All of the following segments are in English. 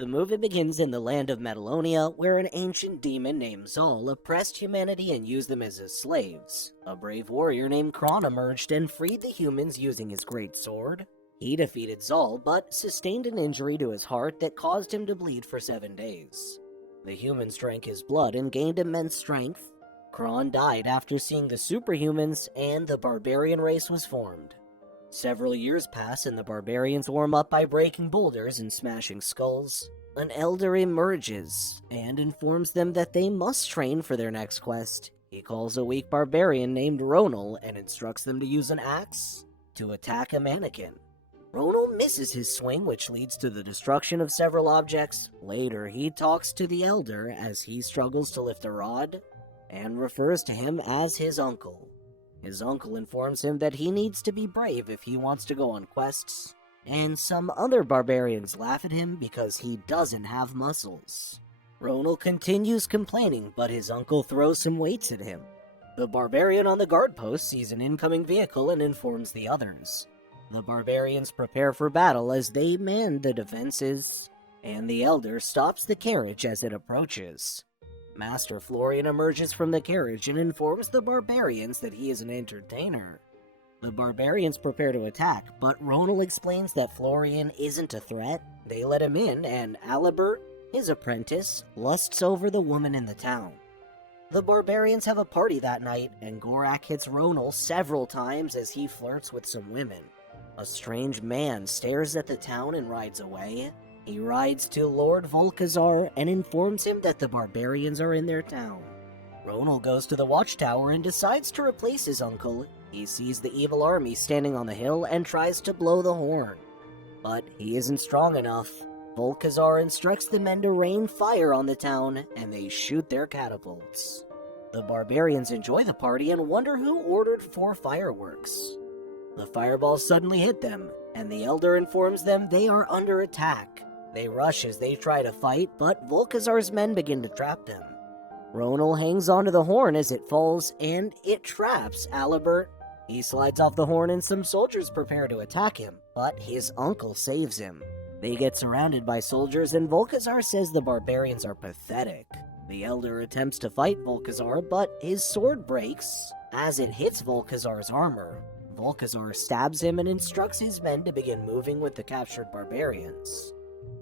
The movie begins in the land of Metalonia, where an ancient demon named Zal oppressed humanity and used them as his slaves. A brave warrior named Kron emerged and freed the humans using his great sword. He defeated Zal, but sustained an injury to his heart that caused him to bleed for 7 days. The humans drank his blood and gained immense strength. Kron died after seeing the superhumans, and the barbarian race was formed. Several years pass and the barbarians warm up by breaking boulders and smashing skulls. An elder emerges and informs them that they must train for their next quest. He calls a weak barbarian named Ronal and instructs them to use an axe to attack a mannequin. Ronal misses his swing, which leads to the destruction of several objects. Later, he talks to the elder as he struggles to lift a rod and refers to him as his uncle. His uncle informs him that he needs to be brave if he wants to go on quests, and some other barbarians laugh at him because he doesn't have muscles. Ronal continues complaining, but his uncle throws some weights at him. The barbarian on the guard post sees an incoming vehicle and informs the others. The barbarians prepare for battle as they man the defenses, and the elder stops the carriage as it approaches. Master Florian emerges from the carriage and informs the barbarians that he is an entertainer. The barbarians prepare to attack, but Ronal explains that Florian isn't a threat. They let him in, and Alibert, his apprentice, lusts over the woman in the town. The barbarians have a party that night, and Gorak hits Ronal several times as he flirts with some women. A strange man stares at the town and rides away. He rides to Lord Volkazar and informs him that the barbarians are in their town. Ronal goes to the watchtower and decides to replace his uncle. He sees the evil army standing on the hill and tries to blow the horn. But he isn't strong enough. Volkazar instructs the men to rain fire on the town, and they shoot their catapults. The barbarians enjoy the party and wonder who ordered 4 fireworks. The fireballs suddenly hit them, and the elder informs them they are under attack. They rush as they try to fight, but Volkazar's men begin to trap them. Ronal hangs onto the horn as it falls, and it traps Alibert. He slides off the horn and some soldiers prepare to attack him, but his uncle saves him. They get surrounded by soldiers, and Volkazar says the barbarians are pathetic. The elder attempts to fight Volkazar, but his sword breaks. As it hits Volkazar's armor, Volkazar stabs him and instructs his men to begin moving with the captured barbarians.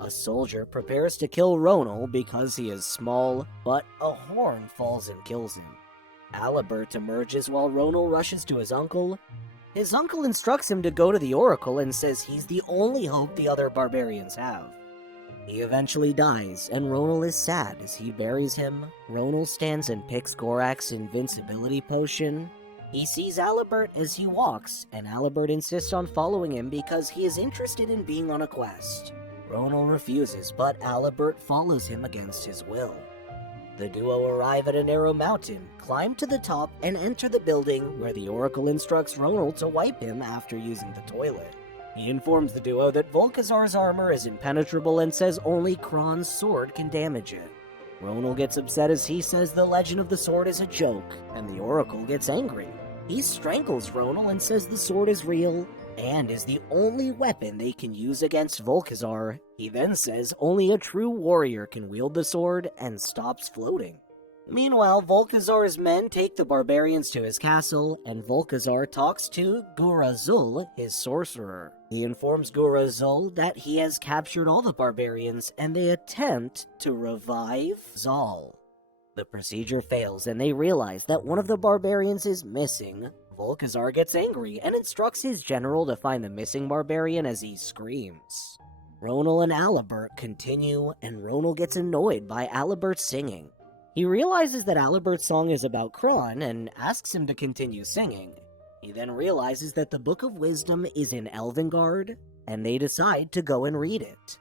A soldier prepares to kill Ronal because he is small, but a horn falls and kills him. Alibert emerges while Ronal rushes to his uncle. His uncle instructs him to go to the Oracle and says he's the only hope the other barbarians have. He eventually dies, and Ronal is sad as he buries him. Ronal stands and picks Gorak's invincibility potion. He sees Alibert as he walks, and Alibert insists on following him because he is interested in being on a quest. Ronal refuses, but Alibert follows him against his will. The duo arrive at a narrow mountain, climb to the top, and enter the building where the Oracle instructs Ronal to wipe him after using the toilet. He informs the duo that Volkazar's armor is impenetrable and says only Kron's sword can damage it. Ronal gets upset as he says the legend of the sword is a joke, and the Oracle gets angry. He strangles Ronal and says the sword is real, and is the only weapon they can use against Volkazar. He then says only a true warrior can wield the sword and stops floating. Meanwhile, Volkazar's men take the barbarians to his castle, and Volkazar talks to Gurazul, his sorcerer. He informs Gurazul that he has captured all the barbarians, and they attempt to revive Zal. The procedure fails, and they realize that one of the barbarians is missing. Volkazar gets angry and instructs his general to find the missing barbarian as he screams. Ronal and Alibert continue, and Ronal gets annoyed by Alibert's singing. He realizes that Alibert's song is about Kron and asks him to continue singing. He then realizes that the Book of Wisdom is in Elvengard, and they decide to go and read it.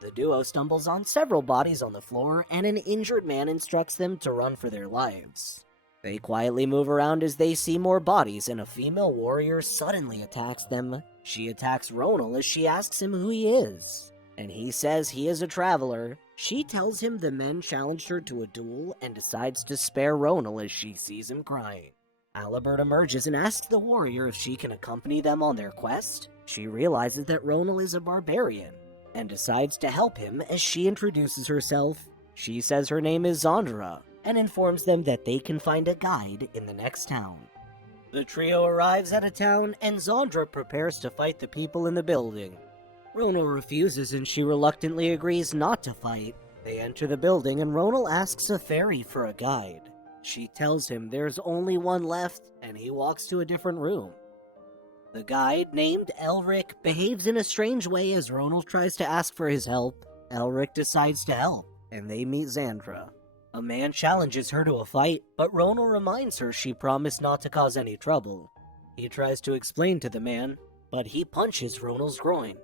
The duo stumbles on several bodies on the floor, and an injured man instructs them to run for their lives. They quietly move around as they see more bodies, and a female warrior suddenly attacks them. She attacks Ronal as she asks him who he is, and he says he is a traveler. She tells him the men challenged her to a duel and decides to spare Ronal as she sees him crying. Alibert emerges and asks the warrior if she can accompany them on their quest. She realizes that Ronal is a barbarian. and decides to help him as she introduces herself. She says her name is Zandra, and informs them that they can find a guide in the next town. The trio arrives at a town, and Zandra prepares to fight the people in the building. Ronal refuses, and she reluctantly agrees not to fight. They enter the building, and Ronal asks a fairy for a guide. She tells him there's only one left, and he walks to a different room. The guide, named Elric, behaves in a strange way as Ronal tries to ask for his help. Elric decides to help, and they meet Zandra. A man challenges her to a fight, but Ronal reminds her she promised not to cause any trouble. He tries to explain to the man, but he punches Ronal's groin.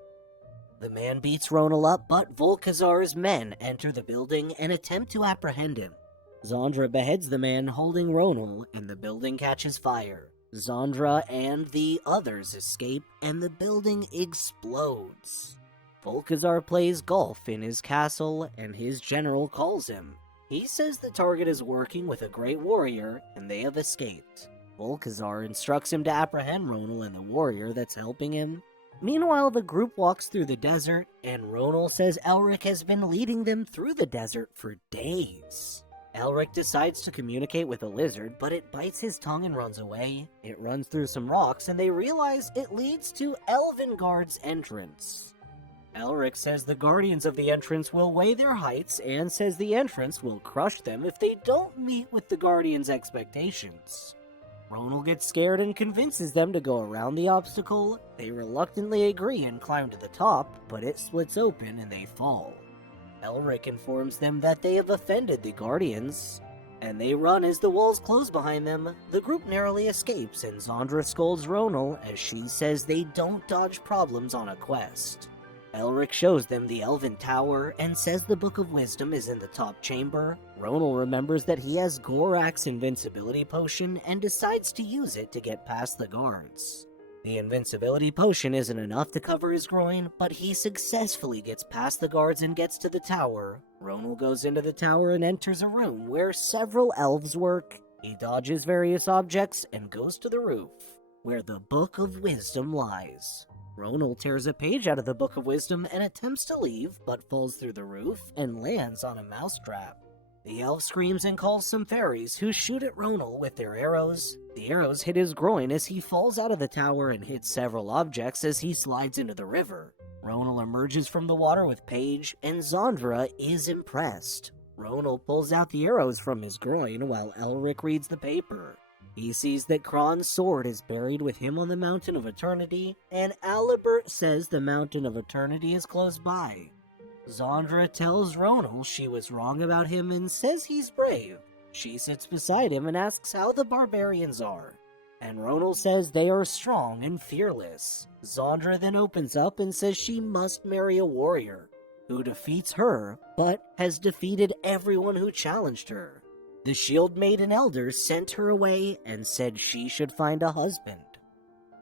The man beats Ronal up, but Volkazar's men enter the building and attempt to apprehend him. Zandra beheads the man holding Ronal, and the building catches fire. Zandra and the others escape, and the building explodes. Volkazar plays golf in his castle, and his general calls him. He says the target is working with a great warrior, and they have escaped. Volkazar instructs him to apprehend Ronal and the warrior that's helping him. Meanwhile, the group walks through the desert, and Ronal says Elric has been leading them through the desert for days. Elric decides to communicate with a lizard, but it bites his tongue and runs away. It runs through some rocks, and they realize it leads to Elvengard's entrance. Elric says the guardians of the entrance will weigh their heights, and says the entrance will crush them if they don't meet with the guardians' expectations. Ronal gets scared and convinces them to go around the obstacle. They reluctantly agree and climb to the top, but it splits open and they fall. Elric informs them that they have offended the guardians, and they run as the walls close behind them. The group narrowly escapes, and Zandra scolds Ronal as she says they don't dodge problems on a quest. Elric shows them the Elven Tower and says the Book of Wisdom is in the top chamber. Ronal remembers that he has Gorak's invincibility potion and decides to use it to get past the guards. The invincibility potion isn't enough to cover his groin, but he successfully gets past the guards and gets to the tower. Ronal goes into the tower and enters a room where several elves work. He dodges various objects and goes to the roof, where the Book of Wisdom lies. Ronal tears a page out of the Book of Wisdom and attempts to leave, but falls through the roof and lands on a mousetrap. The elf screams and calls some fairies, who shoot at Ronal with their arrows. The arrows hit his groin as he falls out of the tower and hits several objects as he slides into the river. Ronal emerges from the water with Paige, and Zandra is impressed. Ronal pulls out the arrows from his groin while Elric reads the paper. He sees that Kron's sword is buried with him on the Mountain of Eternity, and Alibert says the Mountain of Eternity is close by. Zandra tells Ronal she was wrong about him and says he's brave. She sits beside him and asks how the barbarians are, and Ronal says they are strong and fearless. Zandra then opens up and says she must marry a warrior, who defeats her, but has defeated everyone who challenged her. The Shield Maiden Elders sent her away and said she should find a husband.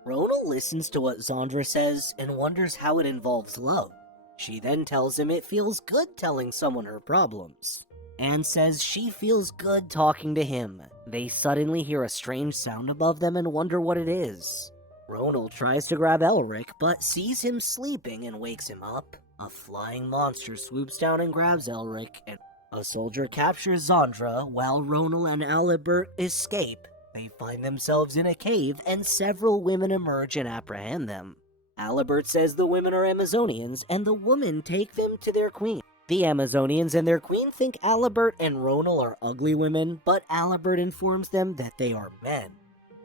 Ronal listens to what Zandra says and wonders how it involves love. She then tells him it feels good telling someone her problems, and says she feels good talking to him. They suddenly hear a strange sound above them and wonder what it is. Ronal tries to grab Elric, but sees him sleeping and wakes him up. A flying monster swoops down and grabs Elric, and a soldier captures Zandra while Ronal and Alibert escape. They find themselves in a cave, and several women emerge and apprehend them. Alibert says the women are Amazonians, and the women take them to their queen. The Amazonians and their queen think Alibert and Ronal are ugly women, but Alibert informs them that they are men.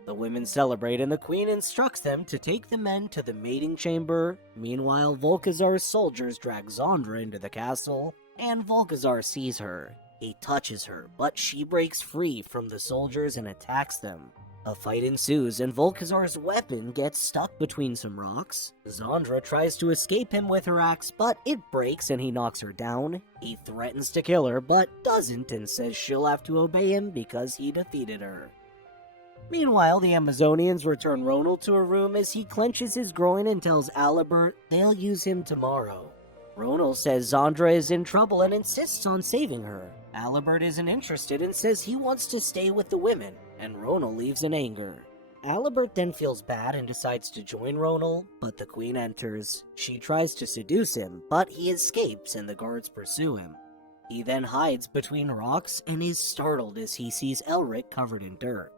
The women celebrate, and the queen instructs them to take the men to the mating chamber. Meanwhile, Volkazar's soldiers drag Zandra into the castle, and Volkazar sees her. He touches her, but she breaks free from the soldiers and attacks them. A fight ensues, and Volkazar's weapon gets stuck between some rocks. Zandra tries to escape him with her axe, but it breaks and he knocks her down. He threatens to kill her, but doesn't, and says she'll have to obey him because he defeated her. Meanwhile, the Amazonians return Ronal to a room as he clenches his groin and tells Alibert they'll use him tomorrow. Ronal says Zandra is in trouble and insists on saving her. Alibert isn't interested and says he wants to stay with the women, and Ronal leaves in anger. Alibert then feels bad and decides to join Ronal, but the queen enters. She tries to seduce him, but he escapes and the guards pursue him. He then hides between rocks and is startled as he sees Elric covered in dirt.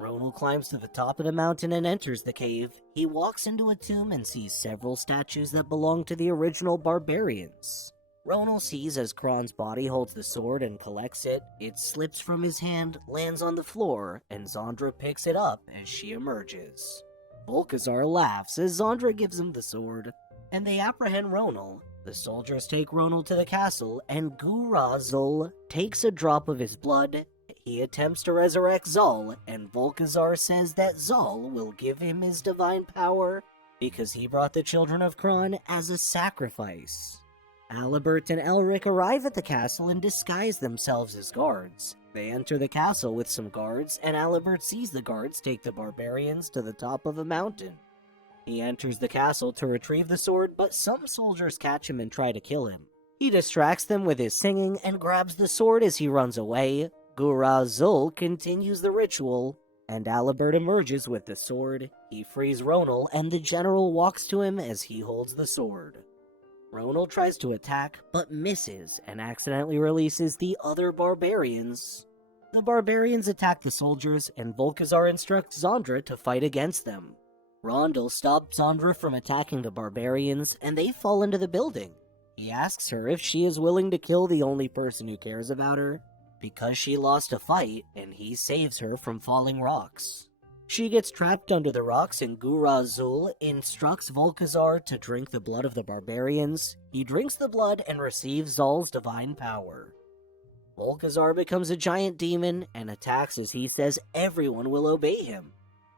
Ronal climbs to the top of the mountain and enters the cave. He walks into a tomb and sees several statues that belong to the original barbarians. Ronal sees as Kron's body holds the sword and collects it. It slips from his hand, lands on the floor, and Zandra picks it up as she emerges. Volkazar laughs as Zandra gives him the sword, and they apprehend Ronal. The soldiers take Ronal to the castle, and Gurazul takes a drop of his blood. He attempts to resurrect Zal, and Volkazar says that Zal will give him his divine power because he brought the children of Kron as a sacrifice. Alibert and Elric arrive at the castle and disguise themselves as guards. They enter the castle with some guards, and Alibert sees the guards take the barbarians to the top of a mountain. He enters the castle to retrieve the sword, but some soldiers catch him and try to kill him. He distracts them with his singing and grabs the sword as he runs away. Gurazul continues the ritual, and Alibert emerges with the sword. He frees Ronal, and the general walks to him as he holds the sword. Ronal tries to attack, but misses and accidentally releases the other barbarians. The barbarians attack the soldiers, and Volkazar instructs Zandra to fight against them. Rondel stops Zandra from attacking the barbarians, and they fall into the building. He asks her if she is willing to kill the only person who cares about her, because she lost a fight, and he saves her from falling rocks. She gets trapped under the rocks, and Gurazul instructs Volkazar to drink the blood of the barbarians. He drinks the blood and receives Zal's divine power. Volkazar becomes a giant demon and attacks as he says everyone will obey him.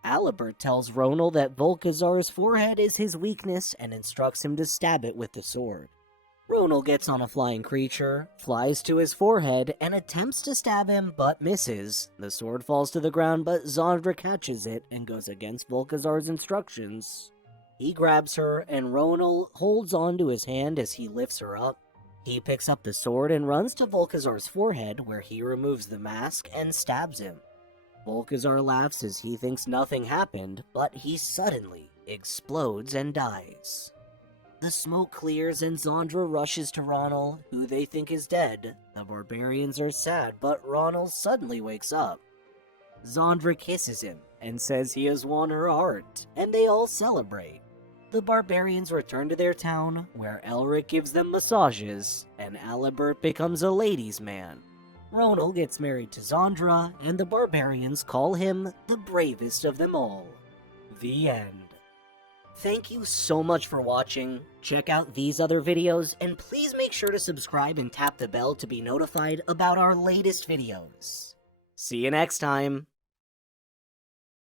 Alibert tells Ronal that Volkazar's forehead is his weakness and instructs him to stab it with the sword. Ronal gets on a flying creature, flies to his forehead, and attempts to stab him, but misses. The sword falls to the ground, but Zandra catches it and goes against Volkazar's instructions. He grabs her, and Ronal holds on to his hand as he lifts her up. He picks up the sword and runs to Volkazar's forehead, where he removes the mask and stabs him. Volkazar laughs as he thinks nothing happened, but he suddenly explodes and dies. The smoke clears and Zandra rushes to Ronal, who they think is dead. The barbarians are sad, but Ronal suddenly wakes up. Zandra kisses him and says he has won her heart, and they all celebrate. The barbarians return to their town, where Elric gives them massages, and Alibert becomes a ladies' man. Ronal gets married to Zandra, and the barbarians call him the bravest of them all. The end. Thank you so much for watching. Check out these other videos, and please make sure to subscribe and tap the bell to be notified about our latest videos. See you next time.